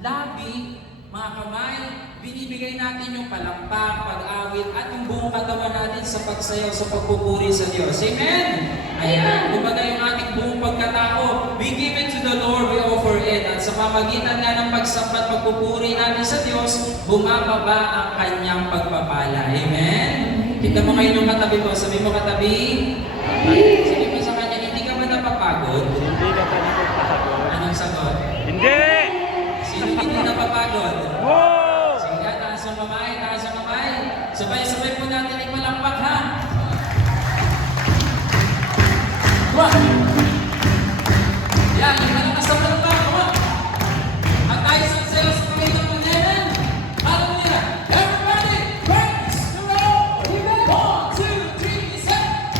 labi, mga kamay, binibigay natin yung palakpak, pag-awit, at yung buong katawan natin sa pagsayaw, sa pagpupuri sa Diyos. Amen? Ayan, kumbaga yung ating buong pagkatao, we give it to the Lord, we offer it. At sa pamagitan nga ng pagsambat, pagpupuri natin sa Diyos, bumababa ang kanyang pagpapala. Amen? Tignan mo ngayon yung katabi mo, sabi mo katabi, sabi mo sa kanya, hindi ka ba napapagod? Hindi ka pa napapagod. Anong sagot? Hindi! Sino hindi napapagod? Wow! Sige, taas ang kamay, taas ang kamay. Sabay-sabay po natin ipalakpak, ha? One. Yan, yung malakas na palakpak. One. At tayo sa sayo sa Panginoon ng Heaven. Hallelujah. Everybody, praise the Lord. 1, 2, 3, set.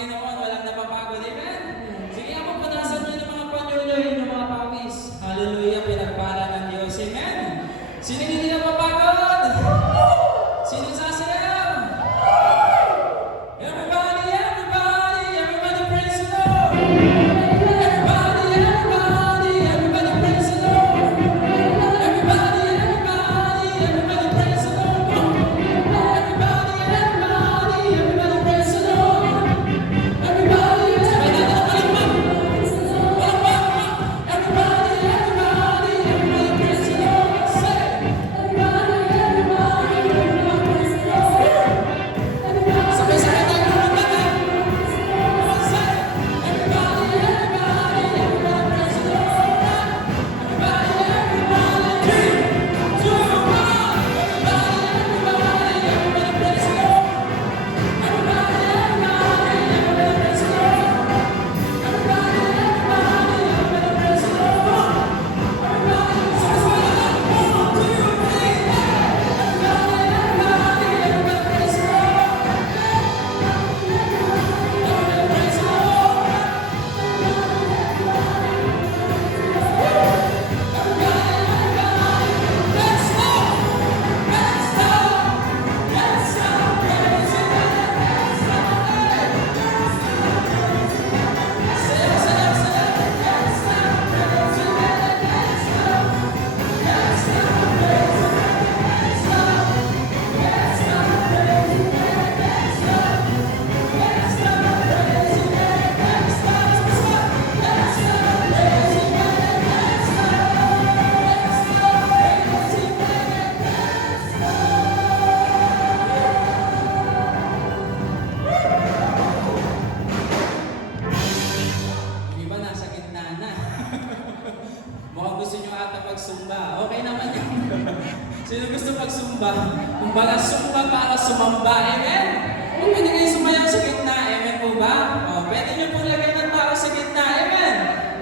Panginoon, walang napapagod. Amen? Sige, ako punasan niyo ng mga panyuloy, ng mga pawis. Hallelujah, pinagpala ng Diyos. Amen? Sino hindi napapagod? Sino sasayaw? Everybody, everybody, everybody praise the Lord! Everybody, everybody, everybody praise the Lord! Everybody, everybody, everybody praise the Lord! Everybody, everybody, everybody praise the Lord! Everybody, sabay natin ang palakpak! Palakpak! Everybody, everybody, everybody praise the Lord! Say! Sabay-sabay tayo kumanta na! Say! Everybody, everybody, everybody praise the Lord! Everybody, everybody, 3, 2, 1! Everybody, everybody, everybody praise the Lord! Everybody, everybody, everybody praise the Lord! Everybody, everybody, everybody praise the Lord! Everybody, sabay-sabay na lang! 1, 2, 3, everybody, everybody, everybody praise the Lord! Everybody praise the Lord! Yung iba nasa gitna na. Mukhang gusto nyo ata magsumba. Okay naman yun. Sino gusto magsumba? Kumbaga sumba para sumamba. Amen? Kung pwede kayo sumayaw sa gitna, amen po ba? O, pwede nyo pong lagay ng tao sa gitna. Amen?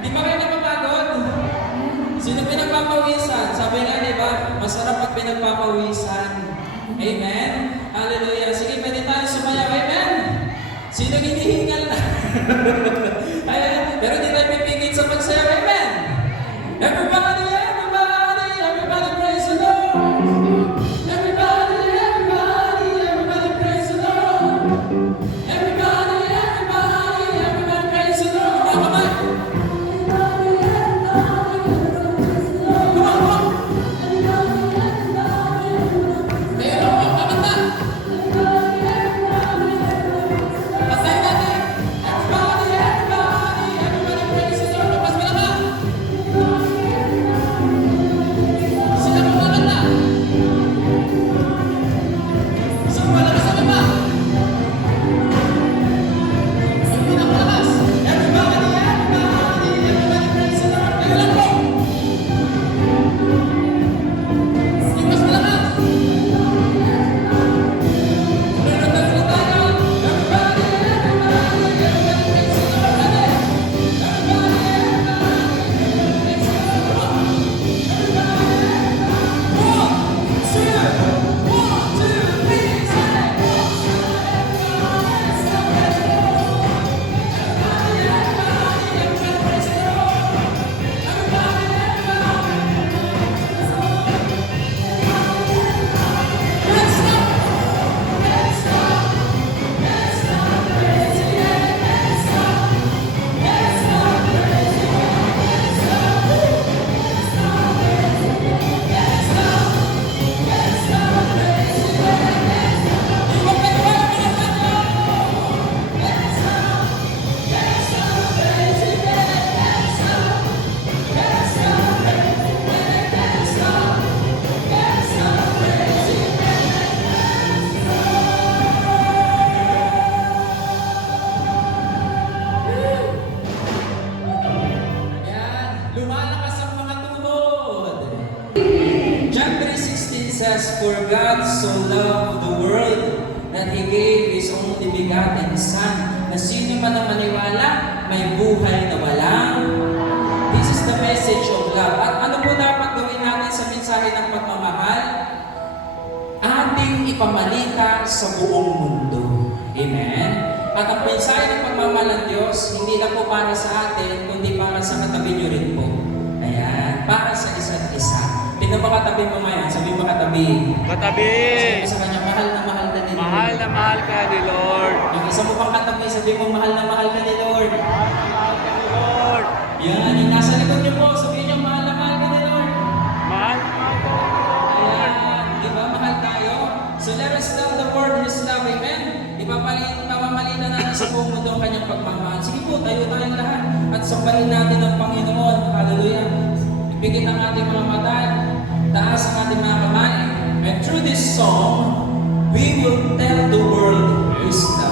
Di ba kayo napapagod? Sino pinagpapawisan? Sabi nga, di ba? Masarap pag pinagpapawisan. Amen? Hallelujah. Sige, pwede tayo sumayaw. Amen? Sino hinihingal na? Ayan, pero di tayo pipigil sa pagsayaw. Amen? Everybody, everybody, everybody praise the Lord! Everybody, everybody, everybody praise the Lord! Everybody, everybody, everybody praise the Lord! Come on! Come on! Tayo lang po, kakanta! Patayin natin! Everybody, everybody, everybody praise the Lord! Mas malakas! Sila po kakanta! Sino malakas sa baba? Ang pinakamalakas! Everybody, everybody, everybody praise the Lord! Kayo lang po! Yung mas malakas! Sunod na ulit tayo! Everybody, everybody, everybody praise the Lord! Ate! Everybody, everybody, everybody praise the Lord! Come on! Yan, lumalakas ang mga tuhod. John 3:16 says, "For God so loved the world that He gave His only begotten Son, na sino man ang maniwala, may buhay na walang." This is the message of love. At ano po dapat gawin natin sa mensahe ng pagmamahal? Ating ipamalita sa buong mundo. Amen? At ang mensahe ng pagmamahal para sa atin, kundi para sa katabi nyo rin po. Ayan, para sa isa't isa. Tingnan mo katabi mo ngayon, sabi mo katabi. Katabi! Sabi mo sa kanya, mahal na ni Lord. Mahal na mahal ka ni Lord. Yung isa mo pang katabi, sabi mo, mahal na ka ni Lord. Mahal na mahal ka ni Lord. Yan, yung nasa likod niyo po, sabihin niyo, mahal na ka ni Lord. Mahal na mahal ka ni Lord. Ayan, di ba mahal tayo? So let us love the Lord His love, amen? Ipapamalitan natin sa buong mundo ang kanyang pagmamahal. Sige po, tayo tayong lahat at sambahin natin ang Panginoon. Hallelujah. Ipigit ang ating mga mata, taas ang ating mga kamay. And through this song, we will tell the world His love.